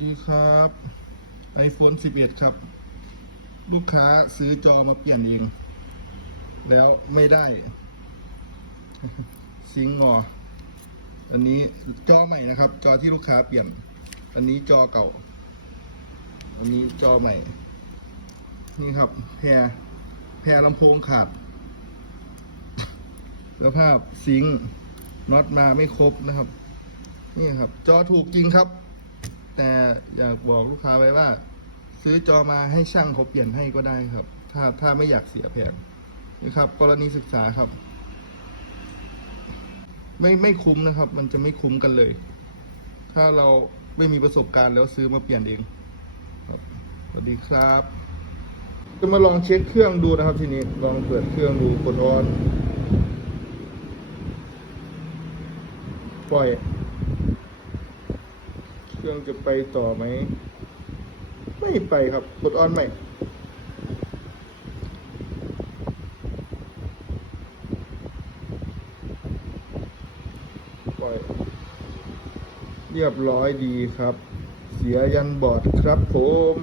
ดีครับ iPhone 11 ครับ ลูกค้าซื้อจอมาเปลี่ยนเอง แล้วไม่ได้ ซิงงอ อันนี้จอใหม่นะครับ จอที่ลูกค้าเปลี่ยน อันนี้จอเก่า อันนี้จอใหม่ นี่ครับ แพรแพรลำโพงขาดสภาพซิงน็อตมาไม่ครบนะครับ นี่ครับ จอถูกจริงครับ แต่อยากบอกลูกค้าไว้ว่า ซื้อจอมาให้ช่างเขาเปลี่ยนให้ก็ได้ครับ ถ้าถ้าไม่อยากเสียแพงนี่ครับ กรณีศึกษาครับ ไม่ไม่คุ้มนะครับ มันจะไม่คุ้มกันเลย ถ้าเราไม่มีประสบการณ์แล้วซื้อมาเปลี่ยนเองครับสวัสดีครับ จะมาลองเช็คเครื่องดูนะครับ ทีนี้ลองเปิดเครื่องดูกดออนปล่อย เครื่องจะไปต่อไหม ไม่ไปครับกดออนใหม่ปล่อยเรียบร้อยดีครับ เสียยันบอร์ดครับผม